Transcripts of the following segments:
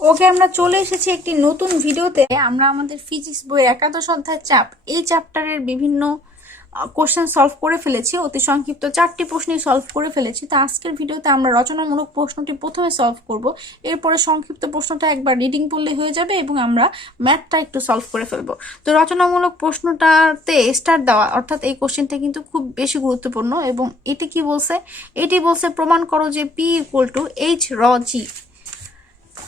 ওকে আমরা চলে এসেছি একটি নতুন ভিডিওতে। আমরা আমাদের ফিজিক্স বইয়ের একাদশ অধ্যায় চাপ। এই চ্যাপ্টারের বিভিন্ন কোশ্চেন সলভ করে ফেলেছি, অতি সংক্ষিপ্ত চারটি প্রশ্নই সলভ করে ফেলেছি। তো আজকের ভিডিওতে আমরা রচনামূলক প্রশ্নটি প্রথমে সলভ করব। এরপরে সংক্ষিপ্ত প্রশ্নটা একবার রিডিং পড়লে হয়ে যাবে এবং আমরা ম্যাথটা একটু সলভ করে ফেলব। তো রচনামূলক প্রশ্নটাতে স্টার দেওয়া, অর্থাৎ এই কোশ্চেনটা কিন্তু খুব বেশি গুরুত্বপূর্ণ এবং এটি কি বলছে? এটি বলছে, প্রমাণ করো যে পি ইকুয়াল টু এইচ র জি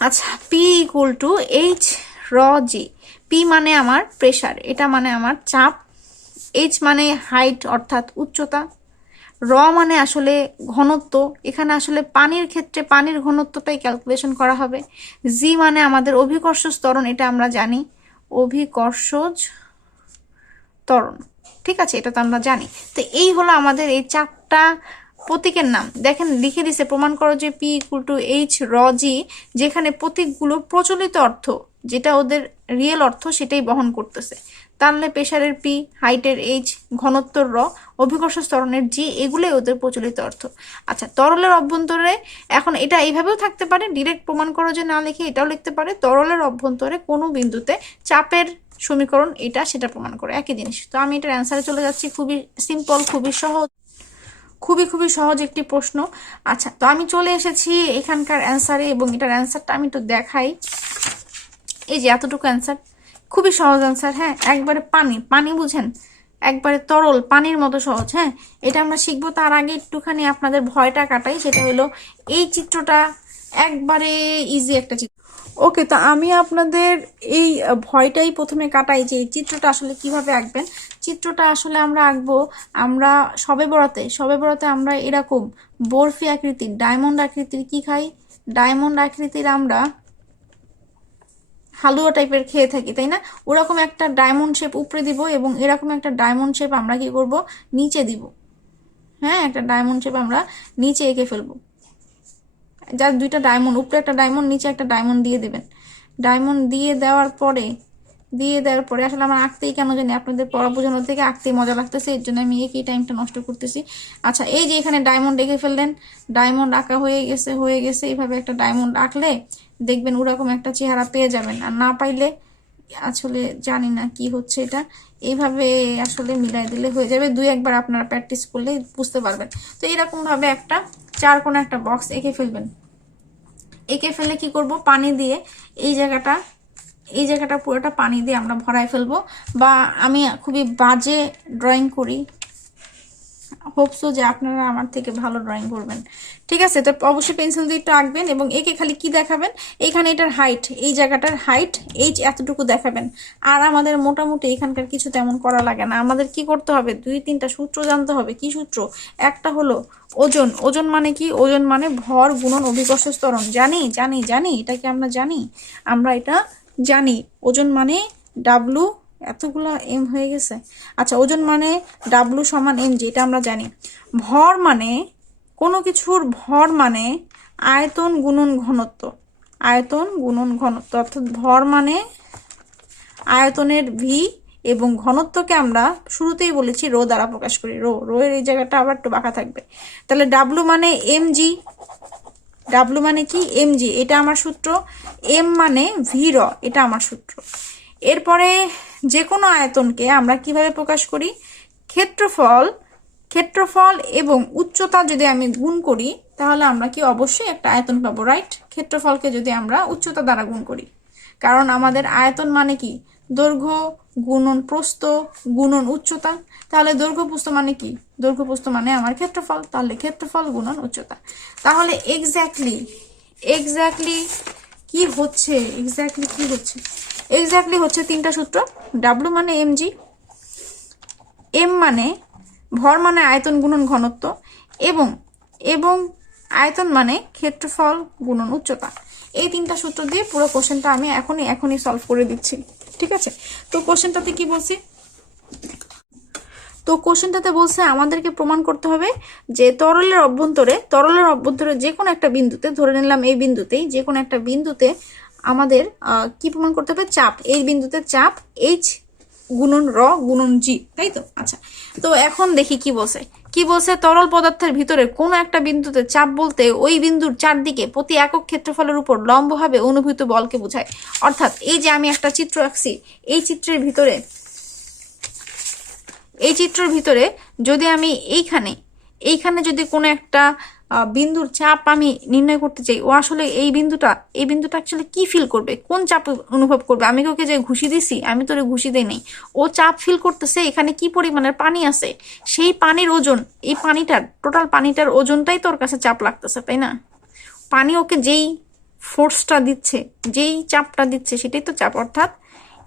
আচ্ছা পি ইকুয়াল টু এইচ র জি পি মানে আমার প্রেশার এটা মানে আমার চাপ। এইচ মানে হাইট অর্থাৎ উচ্চতা। র মানে আসলে ঘনত্ব। এখানে আসলে পানির ক্ষেত্রে পানির ঘনত্বটাই ক্যালকুলেশন করা হবে। জি মানে আমাদের অভিকর্ষ স্তরণ এটা আমরা জানি। অভিকর্ষজ ত্বরণ। ঠিক আছে, এটা তো আমরা জানি। তো এই হলো আমাদের এই চারটা প্রতীকের নাম। দেখেন, লিখে দিছে, প্রমাণ করো যে পি ইকুয়াল টু এইচ র জি যেখানে প্রতীকগুলো প্রচলিত অর্থ, যেটা ওদের রিয়েল অর্থ, সেটাই বহন করতেছে। তাহলে প্রেশারের পি হাইটের এইচ ঘনত্বর র, অভিকর্ষ স্তরণের জি এগুলোই ওদের প্রচলিত অর্থ। আচ্ছা তরলের অভ্যন্তরে এখন এটা এইভাবেও থাকতে পারে ডিরেক্ট প্রমাণ করো যে না লিখে এটাও লিখতে পারে। তরলের অভ্যন্তরে কোনো বিন্দুতে চাপের সমীকরণ এটা, সেটা প্রমাণ করে। একই জিনিস। তো আমি এটার অ্যান্সারে চলে যাচ্ছি, খুবই সিম্পল খুবই সহজ। খুবই খুবই সহজ একটি প্রশ্ন। আচ্ছা তো আমি চলে এসেছি এখানকার অ্যান্সারে এবং এটার অ্যান্সারটা আমি একটু দেখাই। এই যে এতটুকু অ্যান্সার খুবই সহজ অ্যান্সার হ্যাঁ একবারে পানি পানি বুঝেন, একবারে তরল, পানির মতো সহজ হ্যাঁ এটা আমরা শিখব তার আগে একটুখানি আপনাদের ভয়টা কাটাই, সেটা হলো এই চিত্রটা একবারে ইজি একটা চিত্র। ওকে, তো আমি আপনাদের এই ভয়টাই প্রথমে কাটাই যে এই চিত্রটা আসলে কীভাবে আঁকবেন। চিত্রটা আসলে আমরা আঁকবো, আমরা সবে বড়াতে সবে বড়াতে আমরা এরকম বরফি আকৃতির, ডায়মন্ড আকৃতির কি খাই? ডায়মন্ড আকৃতির আমরা হালুয়া টাইপের খেয়ে থাকি, তাই না? ওরকম একটা ডায়মন্ড শেপ উপরে দিব এবং এরকম একটা ডায়মন্ড শেপ আমরা কি করব? নিচে দিব। হ্যাঁ একটা ডায়মন্ড শেপ আমরা নিচে এঁকে ফেলব। যার দুইটা ডায়মন্ড উপরে একটা ডায়মন্ড নিচে একটা ডায়মন্ড দিয়ে দেবেন। ডায়মন্ড দিয়ে দেওয়ার পরে, দিয়ে দেওয়ার পরে আসলে আমার আঁকতেই কেন জানি, আপনাদের পড়া বোঝানোর থেকে আঁকতেই মজা লাগতেছে, এর জন্য আমি একই টাইমটা নষ্ট করতেছি। আচ্ছা এই যে এখানে ডায়মন্ড এঁকে ফেললেন ডায়মন্ড আঁকা হয়ে গেছে হয়ে গেছে এইভাবে একটা ডায়মন্ড আঁকলে দেখবেন ওরকম একটা চেহারা পেয়ে যাবেন। আর না পাইলে আসলে জানি না কি হচ্ছে এটা। এইভাবে আসলে মিলাই দিলে হয়ে যাবে, দুই একবার আপনারা প্র্যাকটিস করলে বুঝতে পারবেন। তো এরকম ভাবে একটা চার কোনো একটা বক্স এঁকে ফেলবেন। এঁকে ফেলে কি করব? পানি দিয়ে এই জায়গাটা এই জায়গাটা পুরোটা পানি দিয়ে আমরা ভরায় ফেলব। বা আমি খুবই বাজে ড্রয়িং করি। হোপসো যে আপনারা আমার থেকে ভালো ড্রয়িং করবেন। ঠিক আছে? তো অবশ্যই পেন্সিল দিয়ে একটু আঁকবেন এবং একে খালি কি দেখাবেন? এখানে এটার হাইট এই জায়গাটার হাইট এইচ এতটুকু দেখাবেন। আর আমাদের মোটামুটি এখানকার কিছু তেমন করা লাগে না। আমাদের কি করতে হবে? দুই তিনটা সূত্র জানতে হবে। কি সূত্র? একটা হলো ওজন। ওজন মানে কি? ওজন মানে ভর, গুণন অভিকর্ষ স্তরণ জানি জানি জানি, এটা কি আমরা জানি? আমরা এটা জানি। ওজন মানে ডাব্লু এতগুলা এম হয়ে গেছে। আচ্ছা ওজন মানে ডাব্লু সমান এম জি এটা আমরা জানি। ভর মানে কোনো কিছুর ভর মানে আয়তন গুণন ঘনত্ব। আয়তন গুণন ঘনত্ব, অর্থাৎ ভর মানে আয়তনের ভি এবং ঘনত্বকে আমরা শুরুতেই বলেছি রো দ্বারা প্রকাশ করি। রো রো এর এই জায়গাটা আবার একটু বাঁকা থাকবে। তাহলে ডাব্লু মানে এম জি ডাব্লু মানে কি? এম জি এটা আমার সূত্র। এম মানে ভি র, এটা আমার সূত্র। এরপরে যে কোনো আয়তনকে আমরা কীভাবে প্রকাশ করি? ক্ষেত্রফল ক্ষেত্রফল এবং উচ্চতা যদি আমি গুণ করি, তাহলে আমরা কি অবশ্যই একটা আয়তন পাবো রাইট ক্ষেত্রফলকে যদি আমরা উচ্চতা দ্বারা গুণ করি। কারণ আমাদের আয়তন মানে কি? দৈর্ঘ্য, গুণন প্রস্থ, গুণন উচ্চতা। তাহলে দৈর্ঘ্য প্রস্থ মানে কি? দৈর্ঘ্য প্রস্থ মানে আমার ক্ষেত্রফল, তাহলে ক্ষেত্রফল, গুণন উচ্চতা। তাহলে এক্স্যাক্টলি এক্স্যাক্টলি কি হচ্ছে? এক্স্যাক্টলি কি হচ্ছে? এক্স্যাক্টলি হচ্ছে তিনটা সূত্র। ডাব্লু মানে এমজি এম মানে ভর মানে আয়তন গুণন ঘনত্ব এবং এবং আয়তন মানে ক্ষেত্রফল গুণন উচ্চতা। এই তিনটা সূত্র দিয়ে পুরো কোশ্চেনটা আমি এখনই এখনই সলভ করে দিচ্ছি। ঠিক আছে? তো কোশ্চেনটাতে কি বলছি? তো কোশ্চেনটাতে বলছে আমাদেরকে প্রমাণ করতে হবে যে তরলের অভ্যন্তরে তরলের অভ্যন্তরে যে কোনো একটা বিন্দুতে, ধরে নিলাম এই বিন্দুতেই যে কোনো একটা বিন্দুতে আমাদের কি প্রমাণ করতে হবে? চাপ। এই বিন্দুতে চাপ এইচ গুণন র গুণন জি তাই তো? আচ্ছা। তো এখন দেখি কি বলছে। কি বলছে? তরল পদার্থের ভিতরে কোনো একটা বিন্দুতে চাপ বলতে ওই বিন্দুর চারদিকে প্রতি একক ক্ষেত্রফলের উপর লম্বভাবে অনুভূত বলকে বোঝায়। অর্থাৎ এই যে আমি একটা চিত্র আঁকছি, এই চিত্রের ভিতরে, এই চিত্রের ভিতরে যদি আমি এইখানে এইখানে যদি কোনো একটা বিন্দুর চাপ আমি নির্ণয় করতে চাই। ও আসলে এই বিন্দুটা এই বিন্দুটা অ্যাকচুয়ালি কি ফিল করবে? কোন চাপ অনুভব করবে? আমি কি ওকে যে ঘুষি দিছি, আমি তোরে ঘুষি দেই নাই। ও চাপ ফিল করতেছে, এখানে কি পরিমাণের পানি আছে? সেই পানির ওজন, এই পানিটার টোটাল পানিটার ওজনটাই তোর কাছে চাপ লাগতেছে, তাই না? পানি ওকে যেই ফোর্সটা দিচ্ছে, যেই চাপটা দিচ্ছে, সেটাই তো চাপ, অর্থাৎ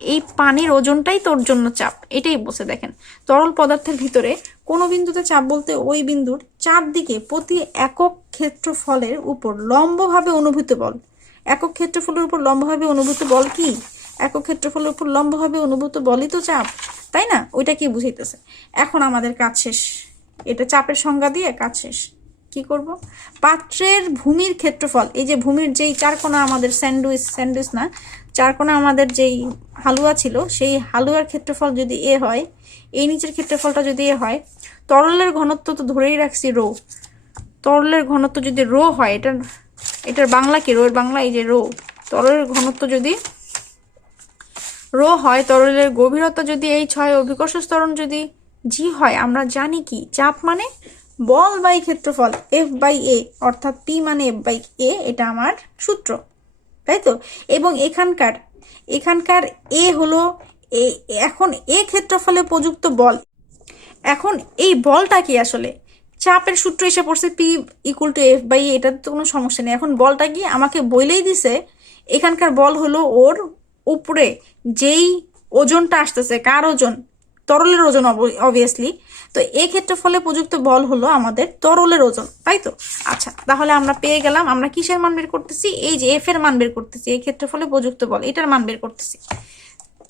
এই পানির ওজনটাই তোর জন্য চাপ। এটাই বসে দেখেন। তরল পদার্থের ভিতরে কোনো বিন্দুতে চাপ বলতে ওই বিন্দুর চারদিকে প্রতি একক ক্ষেত্রফলের উপর লম্বভাবে অনুভূত বল। একক ক্ষেত্রফলের উপর লম্বভাবে অনুভূত বল কি? একক ক্ষেত্রফলের উপর লম্বভাবে অনুভূত বলই তো চাপ, তাই না? ওইটা কি বুঝাইতেছে? এখন আমাদের কাজ শেষ। এটা চাপের সংজ্ঞা দিয়ে কাজ শেষ। কি করব? পাত্রের ভূমির ক্ষেত্রফল, এই যে ভূমির যেই চারকোনা আমাদের স্যান্ডউইচ স্যান্ডউইচ না, চারকোনা আমাদের যেই হালুয়া ছিল, সেই হালুয়ার ক্ষেত্রফল যদি এ হয়, এই নিচের ক্ষেত্রফলটা যদি এ হয়, তরলের ঘনত্ব তো ধরেই রাখছি রো। তরলের ঘনত্ব যদি রো হয়, এটার এটার বাংলা কি? রো এর বাংলা এই যে রো। তরলের ঘনত্ব যদি রো হয়, তরলের গভীরতা যদি এইচ হয়, অভিকর্ষ স্তরণ যদি জি হয়, আমরা জানি কি? চাপ মানে বল বাই ক্ষেত্রফল এফ বাই এ অর্থাৎ পি মানে এফ বাই এ এটা আমার সূত্র, তাই তো? এবং এখানকার এখানকার এ হলো এ এখন এ ক্ষেত্রফলে প্রযুক্ত বল। এখন এই বলটা কি আসলে? চাপের সূত্র এসে পড়ছে P equal to F by এটা তো কোনো সমস্যা নেই। এখন বলটা কি আমাকে বলেই দিছে, এখানকার বল হলো ওর উপরে, যেই ওজনটা আসতেছে, কার ওজন? তরলের ওজন অবভিয়াসলি তো এই ক্ষেত্রফলে প্রযুক্ত বল হলো আমাদের তরলের ওজন, তাই তো? আচ্ছা তাহলে আমরা পেয়ে গেলাম, আমরা কিসের মান বের করতেছি? এই যে এফ এর মান বের করতেছি, এই ক্ষেত্রে ফলে প্রযুক্ত বল, এটার মান বের করতেছি।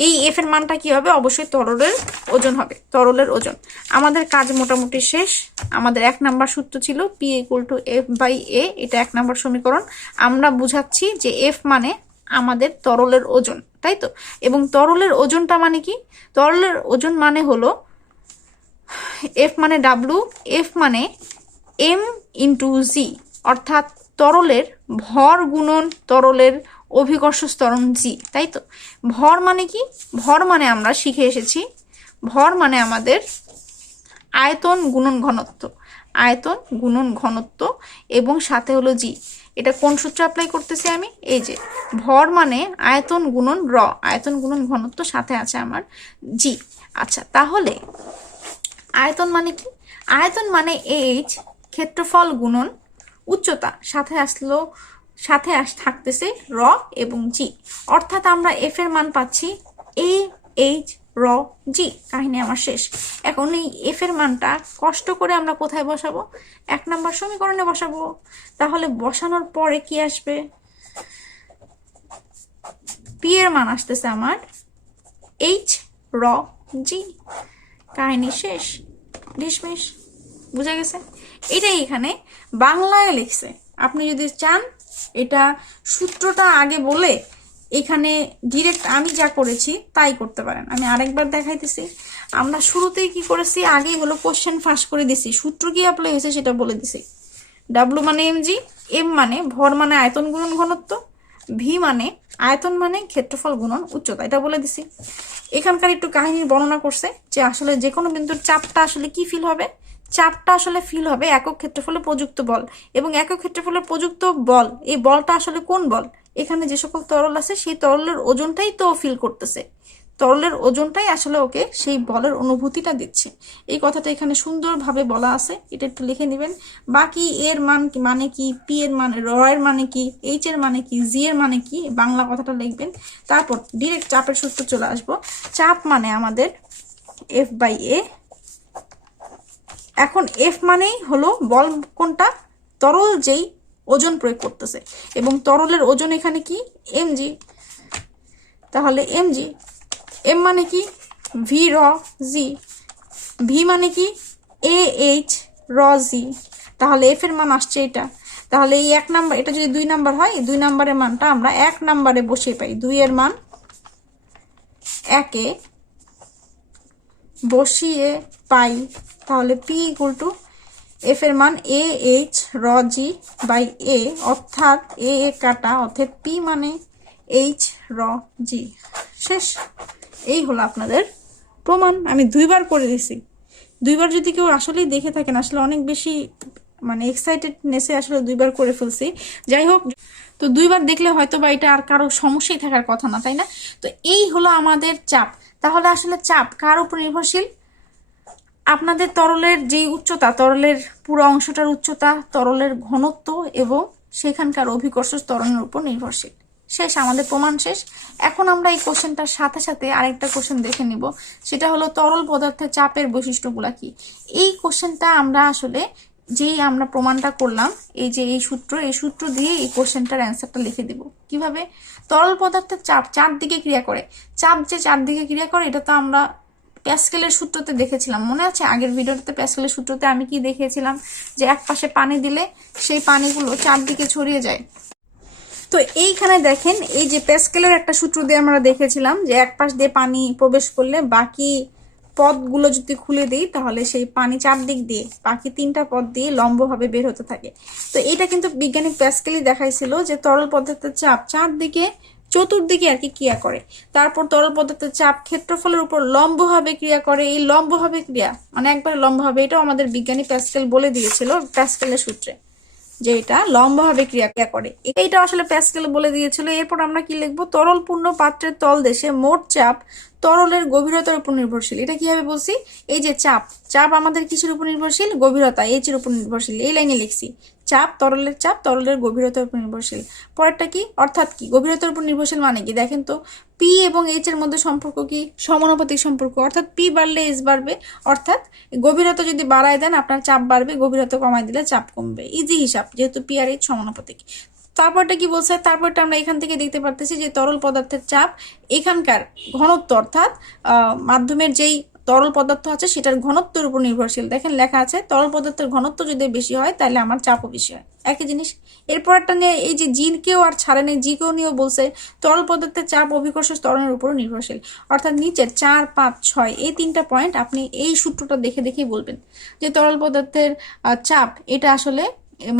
এই এফ এর মানটা কি হবে? অবশ্যই তরলের ওজন হবে, তরলের ওজন। আমাদের কাজ মোটামুটি শেষ, আমাদের এক নাম্বার সূত্র ছিল P equal to F by A এটা এক নাম্বার সমীকরণ। আমরা বুঝাচ্ছি যে এফ মানে আমাদের তরলের ওজন, তাই তো? এবং তরলের ওজনটা মানে কি? তরলের ওজন মানে হলো এফ মানে ডাব্লু এফ মানে এম ইন্টু জি অর্থাৎ তরলের ভর গুণন তরলের অভিকর্ষ স্তরণ জি তাই তো? ভর মানে কি? ভর মানে আমরা শিখে এসেছি, ভর মানে আমাদের আয়তন গুণন ঘনত্ব। আয়তন গুণন ঘনত্ব এবং সাথে হলো জি এটা কোন সূত্র অ্যাপ্লাই করতেছি আমি? এই যে, ভর মানে আয়তন গুণন র, আয়তন গুণন ঘনত্ব সাথে আছে আমার জি আচ্ছা তাহলে আয়তন মানে কি? আয়তন মানে এইচ ক্ষেত্রফল গুণন উচ্চতা, সাথে আসলো, সাথে আস, থাকতেছে র এবং জি অর্থাৎ আমরা এফ এর মান পাচ্ছি এ এইচ র, জি, কাহিনী আমার শেষ। এখন এই এফ এর মানটা কষ্ট করে আমরা কোথায় বসাবো? এক নম্বর সমীকরণে বসাবো। তাহলে বসানোর পরে কি আসবে? পি এর মান আসতেছে আমার এইচ র, জি। কাহিনী শেষ ডিসমিস বুঝা গেছে? এটাই এখানে বাংলায় লিখছে। আপনি যদি চান, এটা সূত্রটা আগে বলে এখানে ডিরেক্ট আমি যা করেছি, তাই করতে পারেন। আমি আরেকবার দেখাইতেছি। আমরা শুরুতেই কি করেছি? আগেই হলো কোশ্চেন ফাঁস করে দিছি। সূত্র কি অ্যাপ্লাই হয়েছে সেটা বলে দিছি। ডাব্লু মানে এম জি এম মানে ভর মানে আয়তন গুণন ঘনত্ব ভি মানে আয়তন মানে ক্ষেত্রফল গুণন উচ্চতা, এটা বলে দিছি। এখানকার একটু কাহিনীর বর্ণনা করছে যে আসলে যে কোনো বিন্দুর চাপটা আসলে কি ফিল হবে? চাপটা আসলে ফিল হবে একক ক্ষেত্রফলে প্রযুক্ত বল। এবং একক ক্ষেত্রফলে প্রযুক্ত বল, এই বলটা আসলে কোন বল? এখানে যে সকল তরল আছে, সেই তরলের ওজনটাই তো ফিল করতেছে। তরলের ওজনটাই আসলে ওকে সেই বলের অনুভূতিটা দিচ্ছে। এই কথাটা এখানে সুন্দরভাবে বলা আছে। এটা একটু লিখে নেবেন। বাকি এর মান মানে কি, পি এর মানে র এর মানে কি, এইচ এর মানে কি, জি এর মানে কি, বাংলা কথাটা লিখবেন। তারপর ডিরেক্ট চাপের সূত্র চলে আসব। চাপ মানে আমাদের এফ বাই এ এখন এফ মানেই হলো বল কোনটা? তরল যেই ওজন প্রয়োগ করতেছে। এবং তরলের ওজন এখানে কি? এমজি তাহলে এমজি এম মানে কি? ভি র জি ভি মানে কি? এ এইচ র জি তাহলে এফ এর মান আসছে এটা। তাহলে এই এক নাম্বার, এটা যদি দুই নাম্বার হয় দুই নাম্বারের মানটা আমরা এক নাম্বারে বসিয়ে পাই। দুই এর মান একে বসিয়ে পাই। তাহলে পি ইকুয়াল টু এফ এর মান এ এইচ র জি বাই এ অর্থাৎ এ এ কাটা, অর্থাৎ পি মানে এইচ র জি শেষ। এই হলো আপনাদের প্রমাণ। আমি দুইবার করে দিছি। দুইবার যদি কেউ আসলেই দেখে থাকেন, আসলে অনেক বেশি মানে এক্সাইটেডনেসে আসলে দুইবার করে ফেলছি। যাই হোক, তো দুইবার দেখলে হয়তো বা এটা আর কারও সমস্যাই থাকার কথা না, তাই না? তো এই হলো আমাদের চাপ। তাহলে আসলে চাপ কার উপর নির্ভরশীল? আপনাদের তরলের যে উচ্চতা, তরলের পুরো অংশটার উচ্চতা, তরলের ঘনত্ব এবং সেখানকার অভিকর্ষ ত্বরণের উপর নির্ভরশীল। শেষ, আমাদের প্রমাণ শেষ। এখন আমরা এই কোশ্চেনটার সাথে সাথে আরেকটা কোশ্চেন দেখে নিব। সেটা হলো তরল পদার্থের চাপের বৈশিষ্ট্যগুলা কি? এই কোশ্চেনটা আমরা আসলে যেই আমরা প্রমাণটা করলাম, এই যে এই সূত্র এই সূত্র দিয়ে এই কোশ্চেনটার অ্যান্সারটা লিখে দিব। কীভাবে? তরল পদার্থের চাপ চারদিকে ক্রিয়া করে। চাপ যে চারদিকে ক্রিয়া করে, এটা তো আমরা প্যাসকেলের সূত্রতে দেখেছিলাম। মনে আছে আগের ভিডিওটাতে প্যাসকেলের সূত্রতে আমি কি দেখিয়েছিলাম? যে এক পাশে পানি দিলে সেই পানিগুলো চারদিকে ছড়িয়ে যায়। তো এইখানে দেখেন, এই যে প্যাসকেলের একটা সূত্র দিয়ে আমরা দেখেছিলাম যে এক পাশ দিয়ে পানি প্রবেশ করলে বাকি পথগুলো যদি খুলে দিই, তাহলে সেই পানি চারদিক দিয়ে, বাকি তিনটা পথ দিয়ে লম্বভাবে বের হতে থাকে। তো এটা কিন্তু বিজ্ঞানী প্যাসকেলই দেখাইছিল যে তরল পদার্থের চাপ চারদিকে চতুর্দিকে আর কি ক্রিয়া করে। তারপর তরল পদার্থের চাপ ক্ষেত্রফলের উপর লম্বভাবে ক্রিয়া করে। এই লম্বভাবে ক্রিয়া মানে একবার লম্বভাবে, এটাও আমাদের বিজ্ঞানী প্যাসকেল বলে দিয়েছিল, প্যাসকেলের সূত্রে, যে এটা লম্বভাবে ক্রিয়া ক্রিয়া করে। এইটা আসলে প্যাসকেল বলে দিয়েছিল। এরপর আমরা কি লিখব? তরল পূর্ণ পাত্রের তল দেশে মোট চাপ তরলের গভীরতার উপর নির্ভরশীল। এটা কীভাবে বলছি? এই যে চাপ চাপ আমাদের কিসের উপর নির্ভরশীল? গভীরতা এইচ এর উপর নির্ভরশীল। এই লাইনে লিখছি। চাপ, তরলের চাপ, তরলের গভীরতার উপর নির্ভরশীল। পরেরটা কি? অর্থাৎ কি? গভীরতার উপর নির্ভরশীল মানে কি? দেখেন তো পি এবং এইচ এর মধ্যে সম্পর্ক কি? সমানুপাতিক সম্পর্ক। অর্থাৎ পি বাড়লে এইচ বাড়বে। অর্থাৎ গভীরতা যদি বাড়ায় দেন, আপনার চাপ বাড়বে, গভীরতা কমায় দিলে চাপ কমবে। ইজি হিসাব, যেহেতু পি আর এইচ সমানুপাতিক। তারপরটা কি বলছে? তারপরটা আমরা এখান থেকে দেখতে পারতেছি যে তরল পদার্থের চাপ এখানকার ঘনত্ব, অর্থাৎ মাধ্যমের যেই তরল পদার্থ আছে, সেটার ঘনত্বের উপর নির্ভরশীল। দেখেন লেখা আছে, তরল পদার্থের ঘনত্ব যদি বেশি হয়, তাহলে আমার চাপও বেশি হয়। একই জিনিস, এরপর একটা নিয়ে এই যে জিনকেও আর ছাড়ে নেই জিকেও নিয়েও বলছে, তরল পদার্থের চাপ অভিকর্ষ ত্বরণের উপর নির্ভরশীল। অর্থাৎ নিচের চার, পাঁচ, ছয়, এই তিনটা পয়েন্ট আপনি এই সূত্রটা দেখে দেখেই বলবেন যে তরল পদার্থের চাপ, এটা আসলে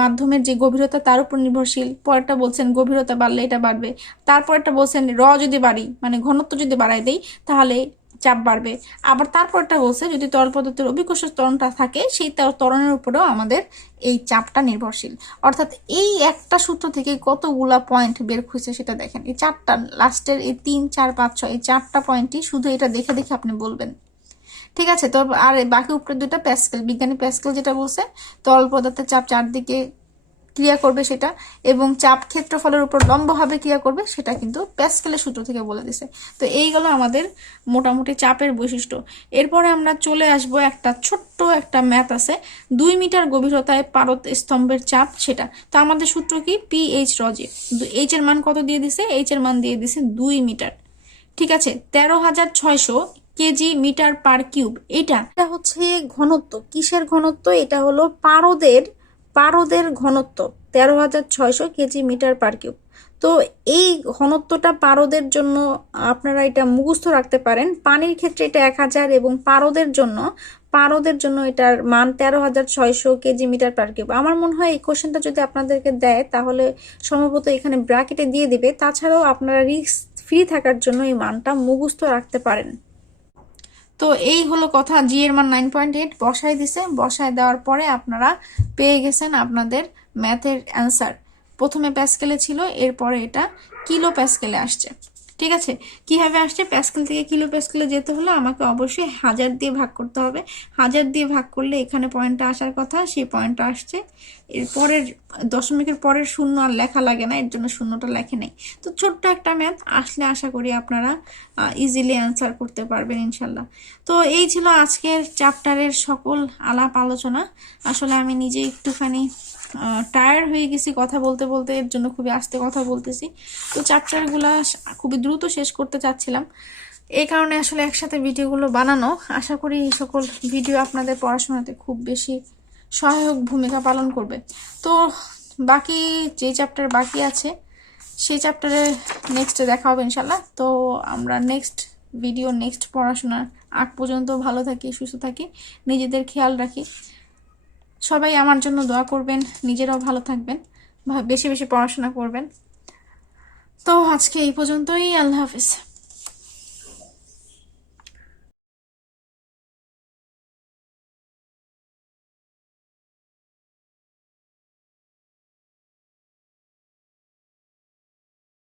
মাধ্যমের যে গভীরতা, তার উপর নির্ভরশীল। পরেরটা বলছেন গভীরতা বাড়লে এটা বাড়বে। তারপরটা বলছেন র যদি বাড়ি মানে ঘনত্ব যদি বাড়াই দেই, তাহলে চাপ বাড়বে। আবার তারপরটা বলছে, যদি তরল পদার্থের অভিকর্ষ ত্বরণটা থাকে, সেই ত্বরণের উপরেও আমাদের এই চাপটা নির্ভরশীল। অর্থাৎ এই একটা সূত্র থেকে কতগুলা পয়েন্ট বের খুঁজছে সেটা দেখেন। এই চারটা লাস্টের এই তিন, চার, পাঁচ, ছয়, এই চারটা পয়েন্টই শুধু এটা দেখে দেখে আপনি বলবেন। ঠিক আছে, তো আর বাকি উপরে দুটা প্যাসকেল বিজ্ঞানী প্যাসকেল যেটা বলছে, তরল পদার্থের চাপ চারদিকে ক্রিয়া করবে সেটা এবং চাপ ক্ষেত্রফলের উপর লম্বভাবে ক্রিয়া করবে সেটা কিন্তু প্যাসকেলের সূত্র থেকে বলে দিছে। তো এই এইগুলো আমাদের মোটামুটি চাপের বৈশিষ্ট্য। এরপরে আমরা চলে আসব একটা ছোট্ট একটা ম্যাথ আছে। দুই মিটার গভীরতায় পারত স্তম্ভের চাপ সেটা। তো আমাদের সূত্র কি? P H রজে। এইচ এর মান কত দিয়ে দিছে? এইচ এর মান দিয়ে দিছে দুই মিটার। ঠিক আছে? তেরো হাজার ছয়শো কেজি মিটার পার কিউব। এটা এটা হচ্ছে ঘনত্ব। কিসের ঘনত্ব? এটা হলো পারদের পারদের ঘনত্ব তেরো হাজার ছয়শো কেজি মিটার পার কিউব। তো এই ঘনত্বটা পারদের জন্য আপনারা এটা মুখস্থ রাখতে পারেন। পানির ক্ষেত্রে এটা এক হাজার এবং পারদের জন্য পারদের জন্য এটার মান তেরো হাজার ছয়শো কেজি মিটার পার কিউব। আমার মনে হয় এই কোশ্চেনটা যদি আপনাদেরকে দেয়, তাহলে সম্ভবত এখানে ব্র্যাকেটে দিয়ে দিবে। তাছাড়াও আপনারা রিস্ক ফ্রি থাকার জন্য এই মানটা মুখস্থ রাখতে পারেন। তো এই হলো কথা জি এর মান নাইন পয়েন্ট এইট বসায় দিছে। বসায় দেওয়ার পরে আপনারা পেয়ে গেছেন আপনাদের ম্যাথের অ্যান্সার প্রথমে প্যাসকেলে ছিল, এরপরে এটা কিলো প্যাসকেলে আসছে। ঠিক আছে? কীভাবে আসছে? প্যাসকেল থেকে কিলো প্যাসকেলে যেতে হলে আমাকে অবশ্যই হাজার দিয়ে ভাগ করতে হবে। হাজার দিয়ে ভাগ করলে এখানে পয়েন্টটা আসার কথা, সেই পয়েন্টটা আসছে। এর পরের, দশমিকের পরের শূন্য আর লেখা লাগে না, এর জন্য শূন্যটা লেখে নেই। তো ছোট্ট একটা ম্যাথ আসলে আশা করি আপনারা ইজিলি অ্যান্সার করতে পারবেন ইনশাল্লাহ। তো এই ছিল আজকের চ্যাপ্টারের সকল আলাপ আলোচনা। আসলে আমি নিজে একটুখানি টায়ার্ড হয়ে গেছি কথা বলতে বলতে, এর জন্য খুবই আস্তে কথা বলতেছি। তো চ্যাপ্টারগুলো খুবই দ্রুত শেষ করতে চাচ্ছিলাম। এই কারণে আসলে একসাথে ভিডিওগুলো বানানো। আশা করি এই সকল ভিডিও আপনাদের পড়াশোনাতে খুব বেশি সহায়ক ভূমিকা পালন করবে। তো বাকি যে চ্যাপ্টার বাকি আছে, সেই চ্যাপ্টারে নেক্সটে দেখা হবে ইনশাল্লাহ তো আমরা নেক্সট ভিডিও নেক্সট পড়াশোনার আগ পর্যন্ত ভালো থাকি, সুস্থ থাকি, নিজেদের খেয়াল রাখি। সবাই আমার জন্য দোয়া করবেন, নিজেরাও ভালো থাকবেন বেশি বেশি পড়াশোনা করবেন। তো আজকে এই পর্যন্তই, আল্লাহ হাফিজ।